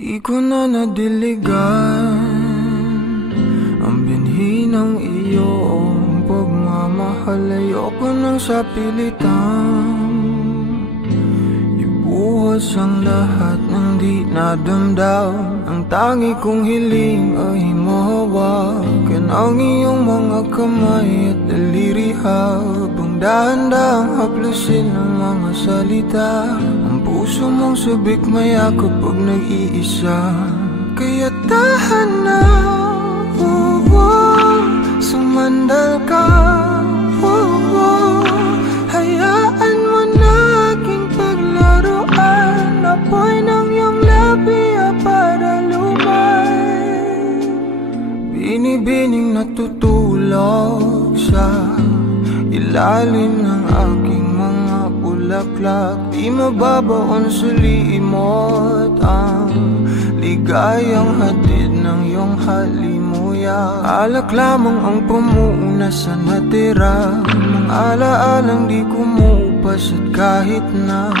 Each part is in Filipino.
Di ko na nadiligan ang binhi ng iyong pagmamahal. Ayoko nang sa pilitan ibuhos ang lahat ng di nadamdam. Ang tangi kong hiling ay mahawakan ang iyong mga kamay at daliri, habang dahan-dahang haplusin ang mga salita. Ang puso mong sabik mayakap pag nag-iisa, kaya tahan na, sumandal ka, hayaan mo na aking paglaruan. Apoy ng iyong labi para lumay, binibining natutulog sa ilalim ng aking mga bulaklak. Di mababaon sa limot ang ligayang hatid ng iyong halimuyak. Alak lamang ang pamuuna sa natira, mga alaalang di kumupas. At kahit na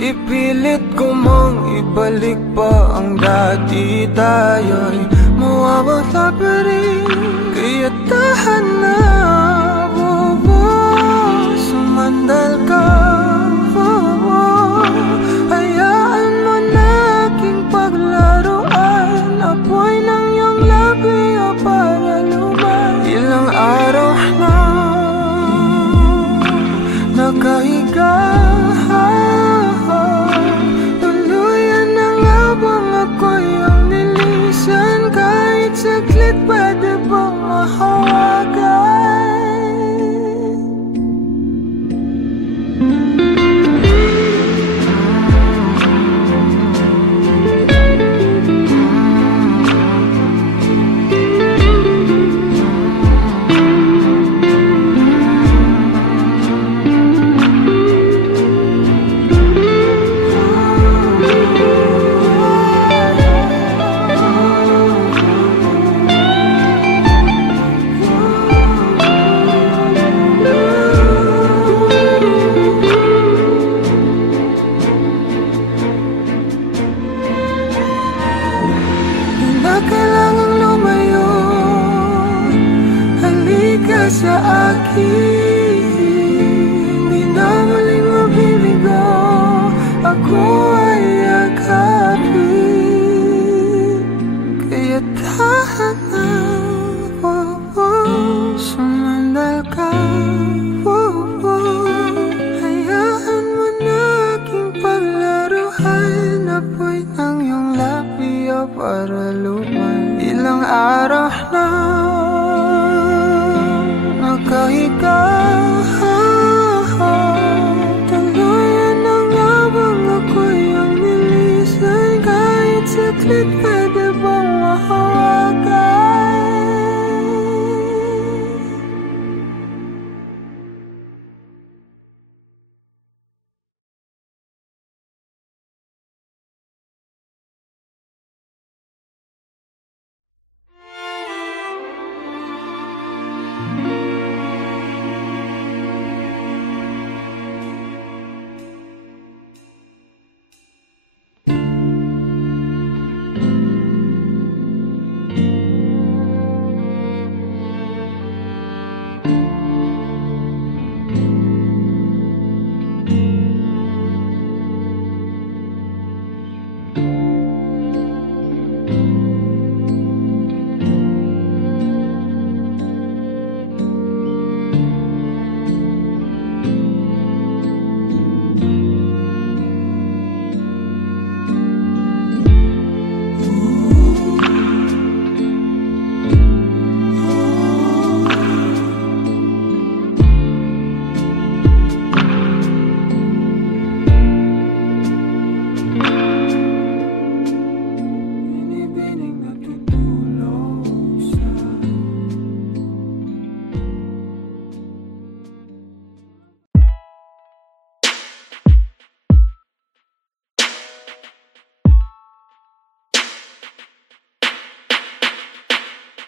ipilit ko mang ibalik pa ang dati, tayo'y mawawala pa rin. Kaya tahan na, sumandal ka, hayaan mo na aking paglaruan. Apoy ng iyong labi para lumay. Ilang araw na nakahiga, tuluyan na nga bang ako'y ang nilisan? Kahit saglit pwede bang mahawagan? Sa akin, di na muling mabibigo, ako ay yakapin. Kaya tahan na, sumandal ka, hayaan mo na aking paglaruan. Apoy ng iyong labi para lumay. Ilang araw na nakahiga, tuluyan na nga bang ako'y ang nilisan? Kahit saglit pwede bang mahawagan?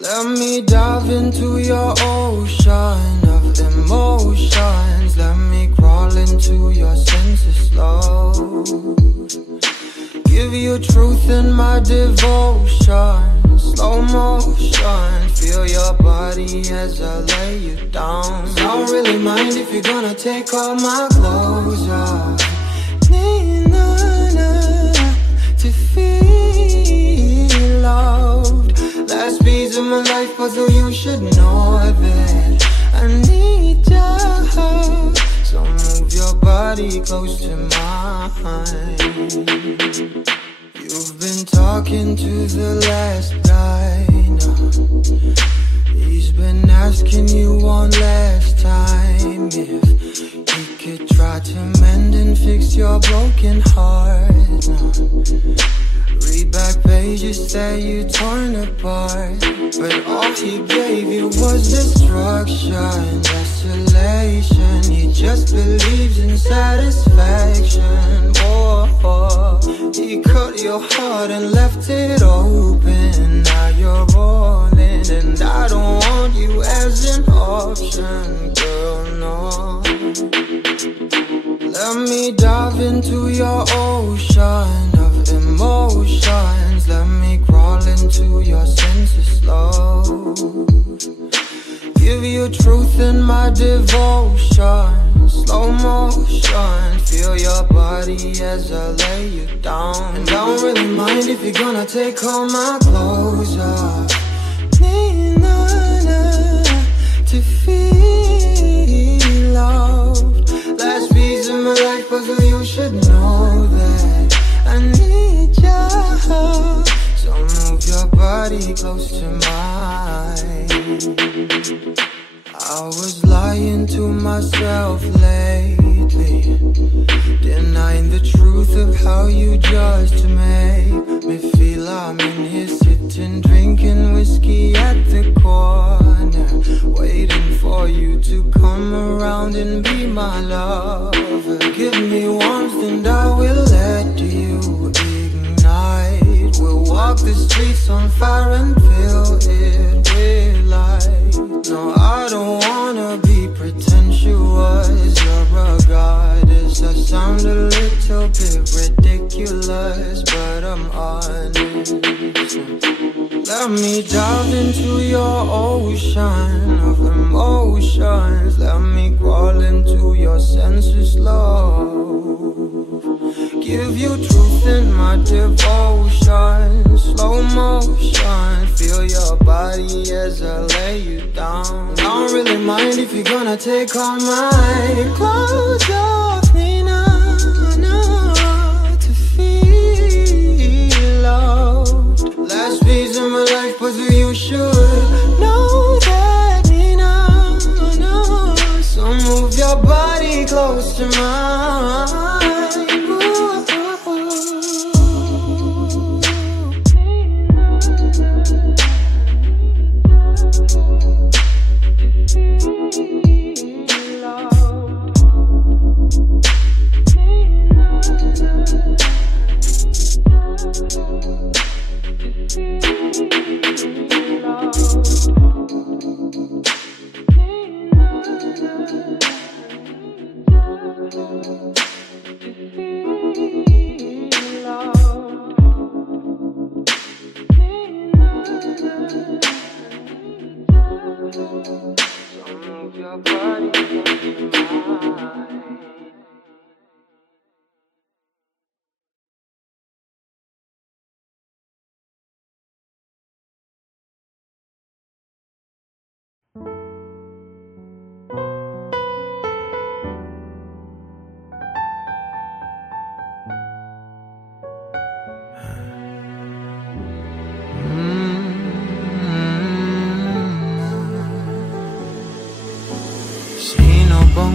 Let me dive into your ocean of emotions. Let me crawl into your senses slow. Give you truth truth in my devotion. Slow motion, feel your body as I lay you down. Don't really mind if you're gonna take all my clothes off. Need to feel loved. Last piece of my life puzzle, you should know that I need you. So move your body close to mine. You've been talking to the last guy now. He's been asking you one last time if he could try to mend and fix your broken heart now. Read back pages that you torn apart, but all he gave you was destruction, desolation. He just believes in satisfaction. Oh, he cut your heart and left it open. Now you're rolling, and I don't want you as an option, girl, no. Let me dive into your ocean of emotions. Let me crawl into your senses slow. Give you truth in my devotion. Slow motion, feel your body as I lay you down. And don't really mind if you're gonna take all my clothes off. Need to feel loved. Last piece of my life puzzle, you should know that I need you. So move your body close to mine. I was lying to myself lately, denying the truth of how you just make me feel. I'm in here sitting, drinking whiskey at the corner, waiting for you to come around and be my lover. Give me warmth and I will let you ignite. We'll walk the streets on fire and fill it with light. No, I don't wanna be pretentious. You're a goddess. I sound a little bit ridiculous, but I'm honest. Let me dive into your ocean of emotions. Let me crawl into your senses, love. Give you truth in my devotion. Slow motion, feel your body as I lay you down. Don't really mind if you're gonna take all my clothes off. Need to feel loved. Last piece of my life puzzle, you should know that. So move your body close to mine.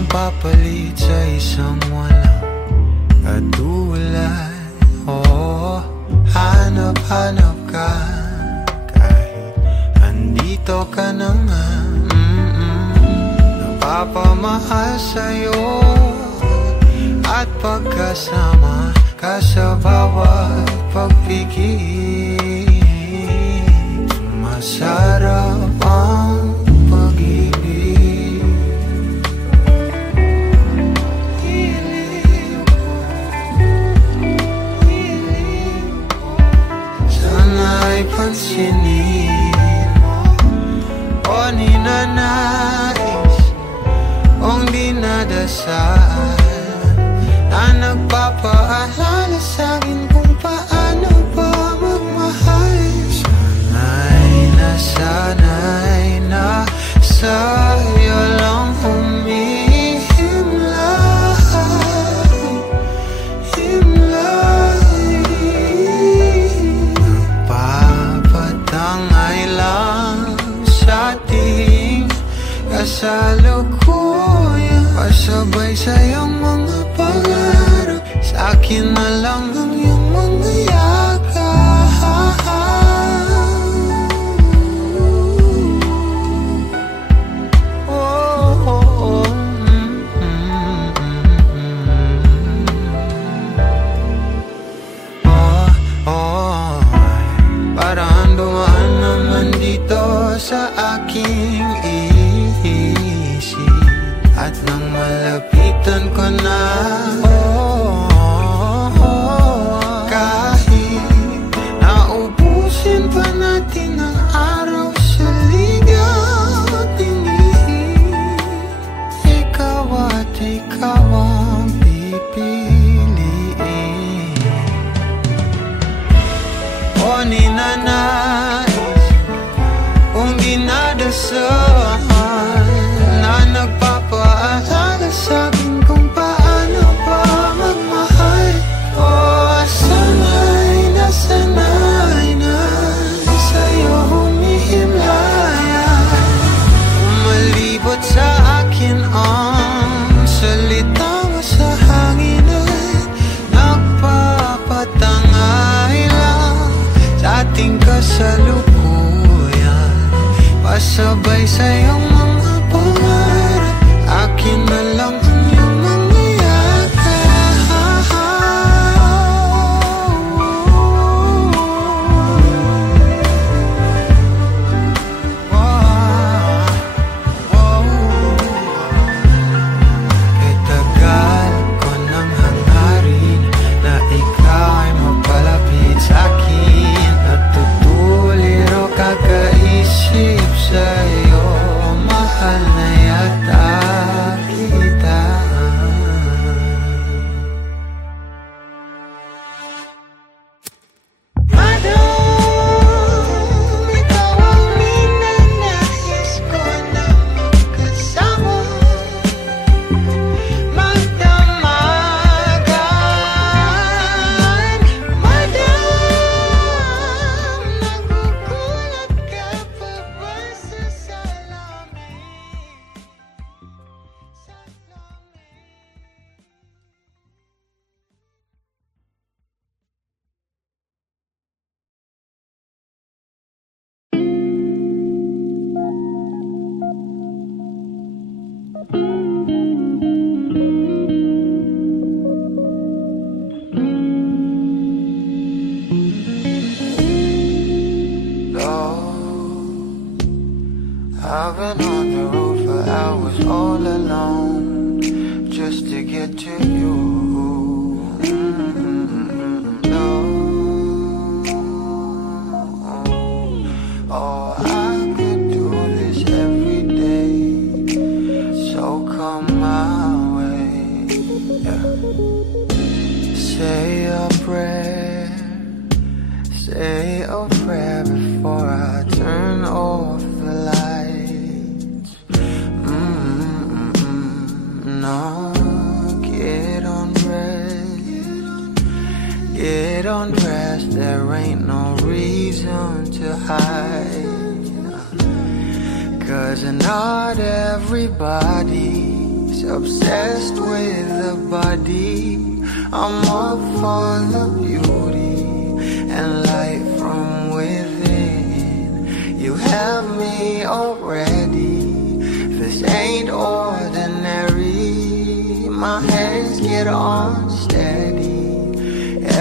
Papalit sa isang walang katulad. Oh, hanap-hanap ka kahit andito ka na nga. Napapamahal sa'yo at pagkasama ka sa bawat pagpigil. Masarap ang dinadasal na nagpapaalala sa'kin kung paano ba magmahal. Sana'y na sa'yo lang himlay. Nagpapatangay lang sa'ting kasalukuyan, pasabay sa'yong mga pangarap, sa'kin na lang ang iyong mga yakap. Parang dumaan naman dito sa aking isip, at nang malapitan ko na, kahit naubusin pa natin ang araw sa ligaw at tingin, ikaw at ikaw ang pipiliin. O ninanais kung dinadasal na nagpapaalala sa'kin kung paano ba magmahal. O sana'y na sa'yo humihimlayan, umalibot sa akin ang salita mo sa hangin at nagpapatangay lang sa ating kasalukuyan, pasabay sa'yong mga pangarap, akin na lang ang iyong mga yakap. Kay tagal ko nang hangarin na ikaw ay mapalapit sa'kin, natutuliro kakaisip sa'yo, mahal na yata kita. Madam, ikaw ang ninanais ko na magkasama, magdamagan. Madam, nagugulat ka pa ba sa salamin? I've been on the road for hours all alone just to get to you. No. Oh, I could do this every day, so come my way. Yeah. Say a prayer, say a prayer before I turn off the lights. No, get undressed, there ain't no reason to hide. 'Cause not everybody's obsessed with the body. I'm up for the beauty and light from within. You have me already, this ain't ordinary. My hands get unsteady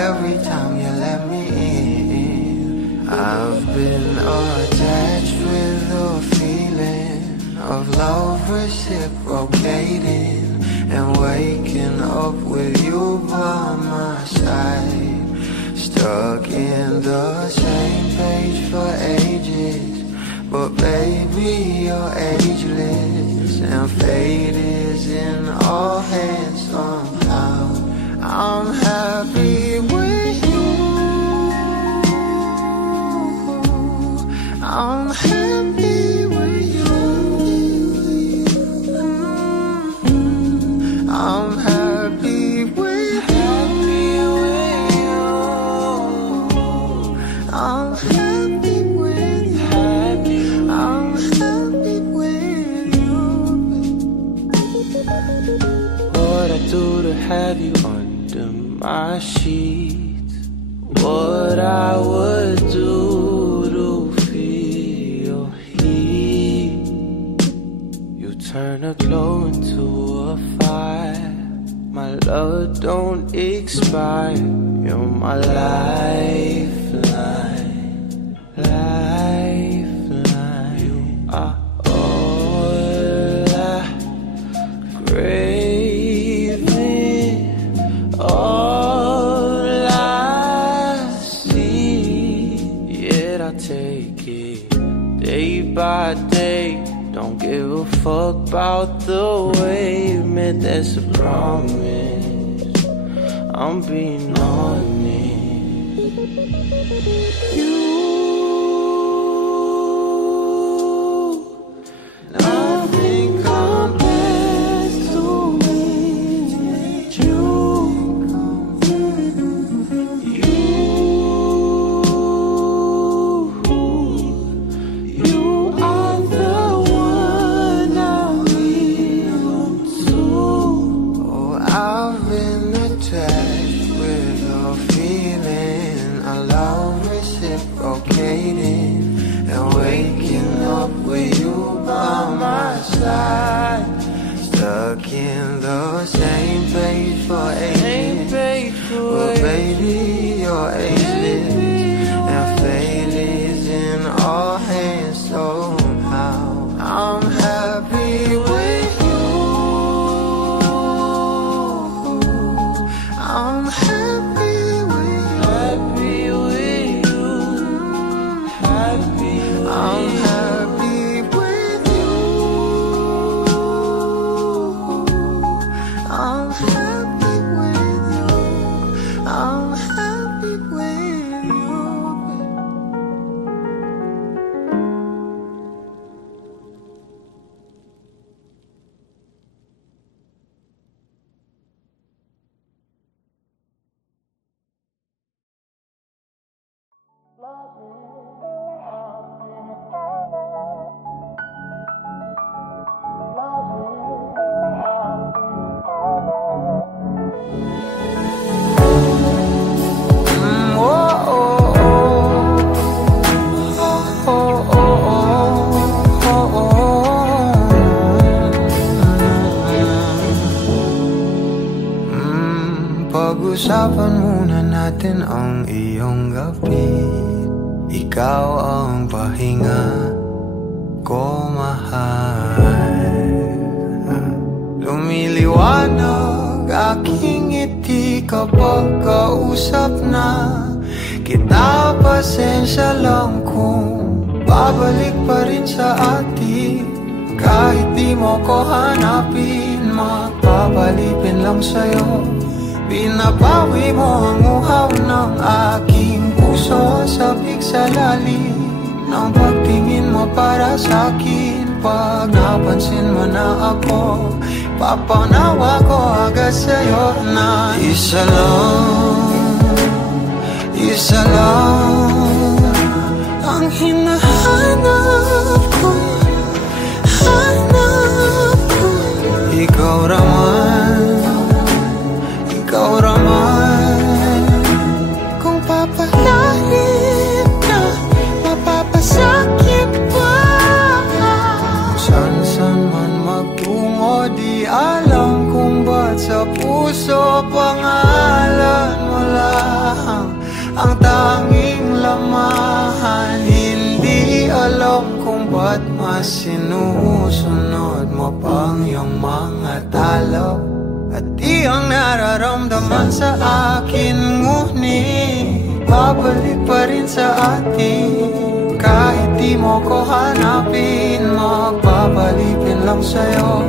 every time you let me in. I've been attached with the feeling of love reciprocating, and waking up with you by my side. Stuck in the same page for ages, but baby, you're ageless, and fate is is in all hands somehow. I'm happy with you. I'm happy with you. I'm happy with you. I'm happy with you. I'm happy with you. What I do to have you under my sheets, what I would do to feel your heat. You turn a glow into a fire. My love don't expire. You're my lifeline, lifeline. You are all I craving, all I see. Yet I take it day by day. Don't give a fuck about the way you meant. That's a promise, I'm being honest. Nothing compares to me with you. You are the one I will to. Oh, I've been attached with a feeling. I love reciprocating and waking up with you by my side. Stuck in the same place for ages. But baby, you're ageless, and fate is in all hands somehow. I'm happy with you. I'm happy with you. Happy with you. Happy. I'm happy with you. I'm happy with you. I'm happy with you. Pag-usapan muna natin ang iyong gabi. Ikaw ang pahinga ko, mahal. Lumiliwanag aking ngiti kapag kausap na kita. Pasensya lang kung babalik pa rin sa atin. Kahit di mo ko hanapin, magpapalipin lang sa'yo. Pinapawi mo ang uhaw ng aking puso. Sabik sa lalim ng pagtingin mo para sa'kin. Pag napansin mo na ako, papanawa ko agad sa'yo na isa lang ang hinahanap ko. Ikaw raman, kung papalalim na, mapapasakit pa. San man magtungo, di alam kung ba't sa puso pangalan mo lang ang tanging lamahan. Hindi alam kung ba't mas sinusunod mo pang iyong mga talo. At di ang nararamdaman sa akin, ngunit babalik pa rin sa atin. Kahit di mo ko hanapin, magpapalipin lang sa'yo.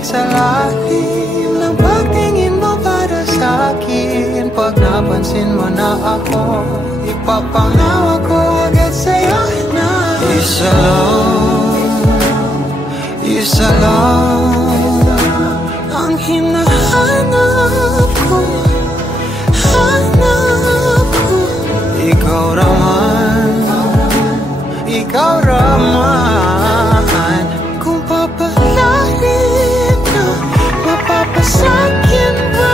tahimik sa lalim ng pagtingin mo para sa'kin. Pag napansin mo na ako, ipapanawa ko agad sa'yo na isa lang ang hinahanap ko. Ikaw raman. Kung papalarin na, mapapasakyan ba?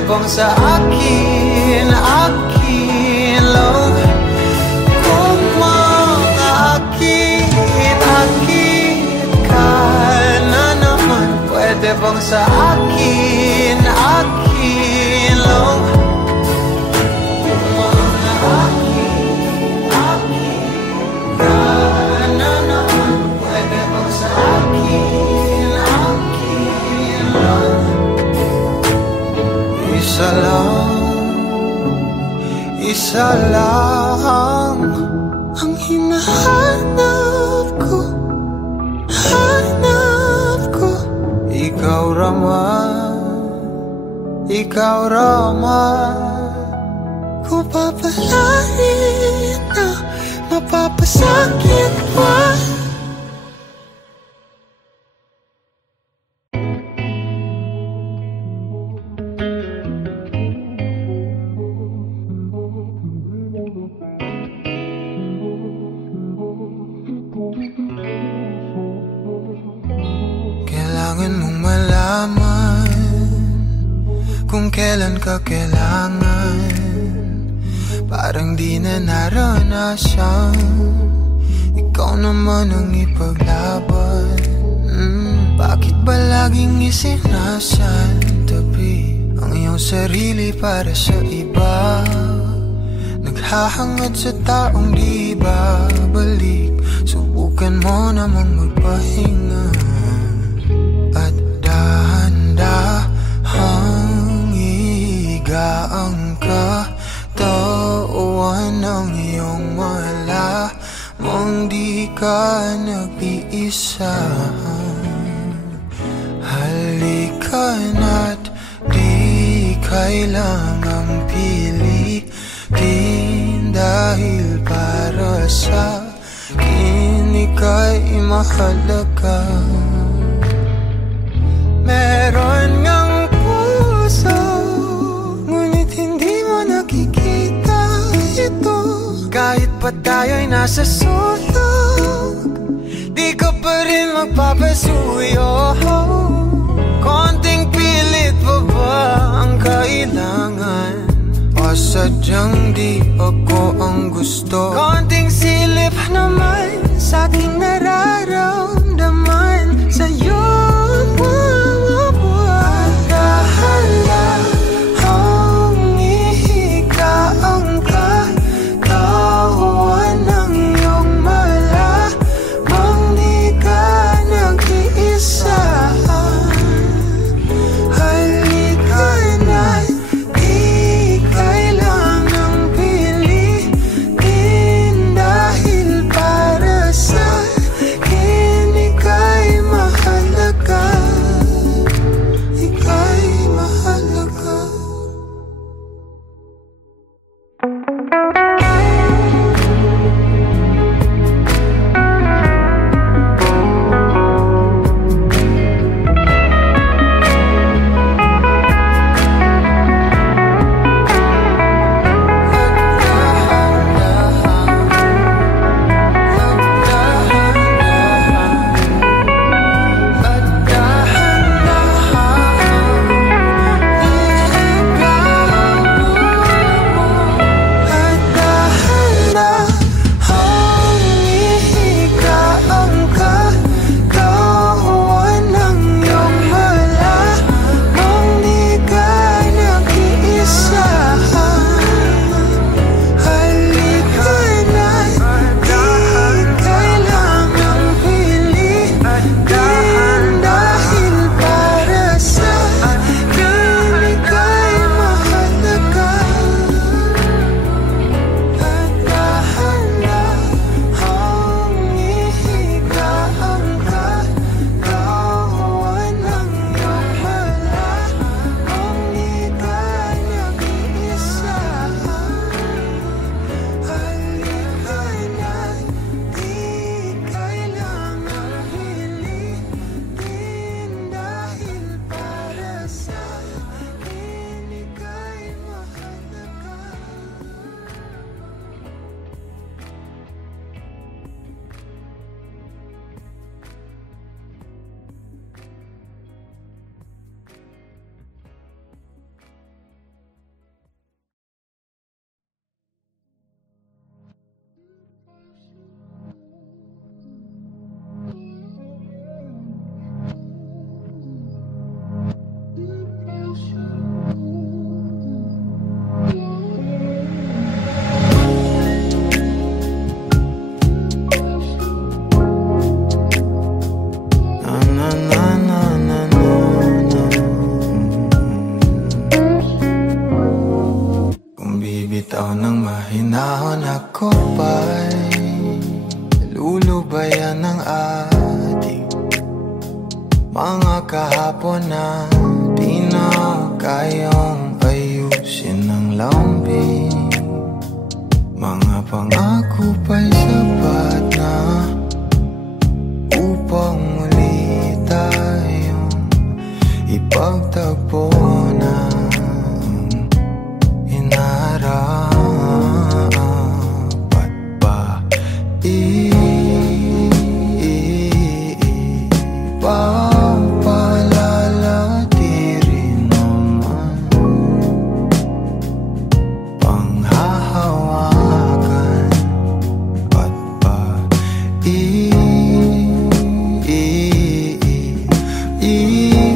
Bang sa akin lang. Kung makakit ka na naman, pwede bang sa akin lang. Kung makakit ka na naman, pwede bang sa akin lang. Isa lang ang hinahanap ko. Ikaw raman. Kung papalarin na, mapapasakit pa. Kailangan mong malaman kung kailan ka kailangan. Parang di na naranasan, ikaw naman ang ipaglaban. Bakit ba laging isinasantabi ang iyong sarili para sa iba? Naghahangad sa taong di babalik. Subukan mo namang magpahinga at dahan-dahang igaang katawan ng iyong malamang di ka nag-iisa. Halika na't di kailangang pilitin, dahil para sa akin ika'y mahalaga. Meron ngang puso, ngunit hindi mo nakikita ito. Kahit pa tayo'y nasa sulok, di ka pa rin magpapasuyo. Konting pilit pa ba ang kailangan? O sadyang di ako ang gusto? Konting silip naman sa aking nararamdaman sa'yo. Mga kahapon na di na kayang ayusin ng lambing. Mga pangako pa'y sapat na upang muli tayong ipagtagpo na inarapat pa. Ipapalala di rin naman panghahawakan at pa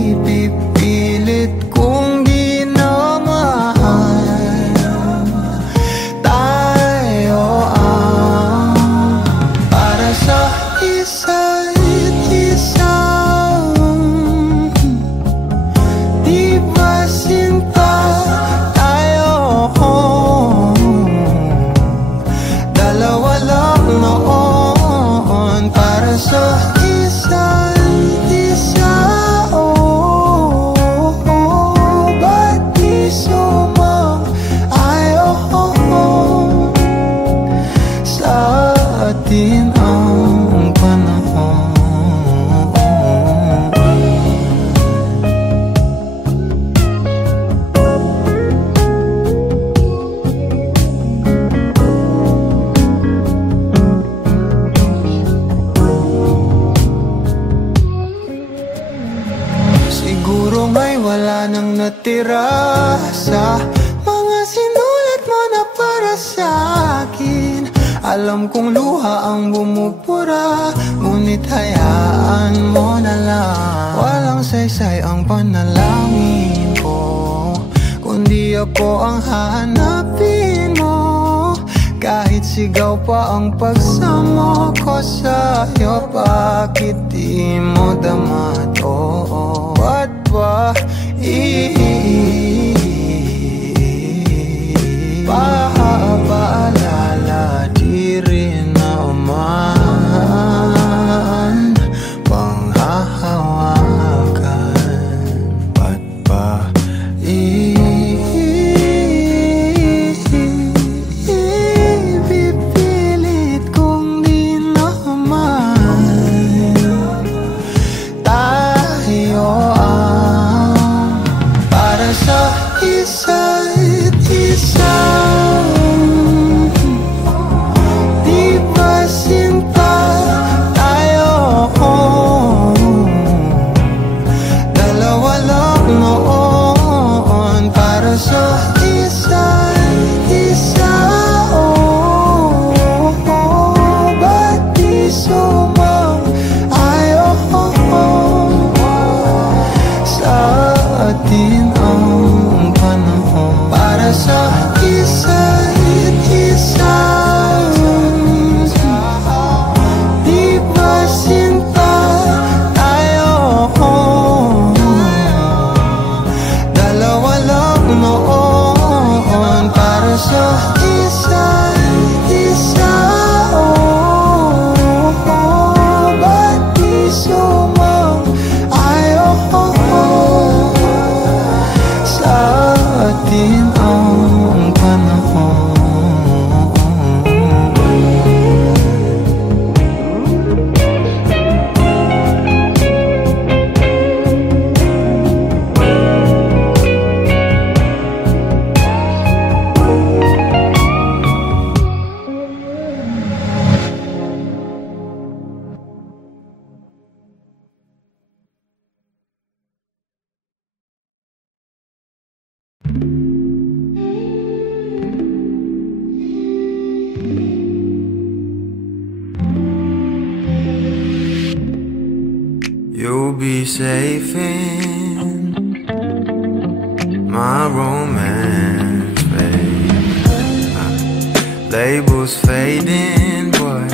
ipipilit kong di na mahal tayo para sa isa't isa. Di ba sinta tayo? Dalawa lang noon para sa isa't isa. Ba't di sumang-ayon sa atin ang panahon? Siguro nga'y wala nang natira sa mga sinulat mo na para sa akin. Alam kong luha ang bumubura, ngunit hayaan mo na lang. Walang saysay ang panalangin ko, kundi ako ang hahanapin mo. Kahit sigaw pa ang pagsamo ko sa'yo, bakit di mo dama to? Ba't ba paalala di rin naman panghahawakan? Ba't ba ipipilit kong di naman tayo para sa isa't isa? Di ba sinta tayo? Dalawa lang noon para sa isa't isa. Ba't di sumang-ayon sa atin ang panahon para sa isa't isa? Di ba sinta tayo? Dalawa lang noon para sa isa't isa. Ba't di sumang-ayon sa atin ang panahon? You'll be safe in my romance, babe. Labels fading, but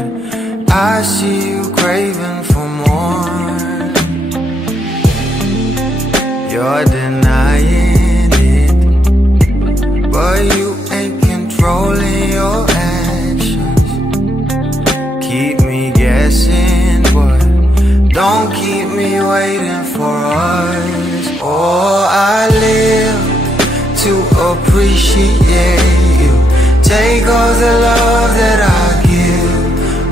I see you craving for more. You're denying it, but you ain't controlling your actions. Keep me guessing, but don't keep me waiting. waiting for us. Oh, I live to appreciate you. Take all the love that I give,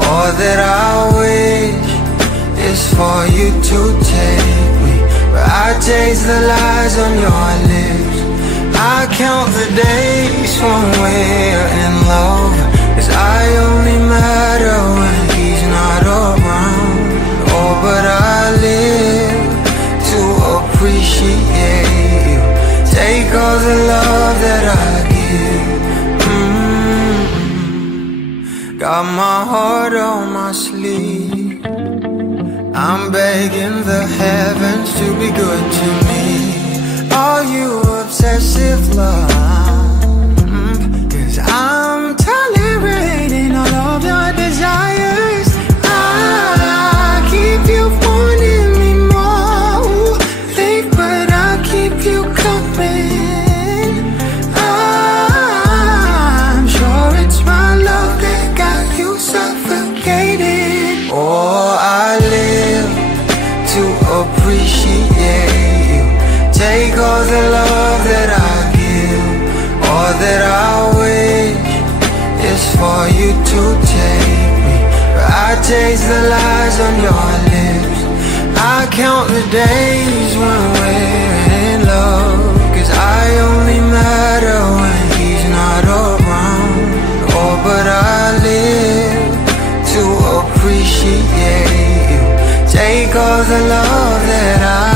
all that I wish is for you to take me. But I taste the lies on your lips. I count the days when we're in love, 'cause I only matter when he's not around. Oh, but I live to appreciate you. Take all the love that I give. Got my heart on my sleeve. I'm begging the heavens to be good to me. Are you obsessive love? 'Cause I'm tolerating all of your desires. I keep you wanting me more. Leave, but I keep you coming. I'm sure it's my love that got you suffocated. Oh, I live to appreciate you. Take all the love that I give, all that I wish is for you to take me. But I taste the lies on your lips. I count the days when we're in love, 'cause I only matter when he's not around. Oh, but I live to appreciate you. Take all the love that I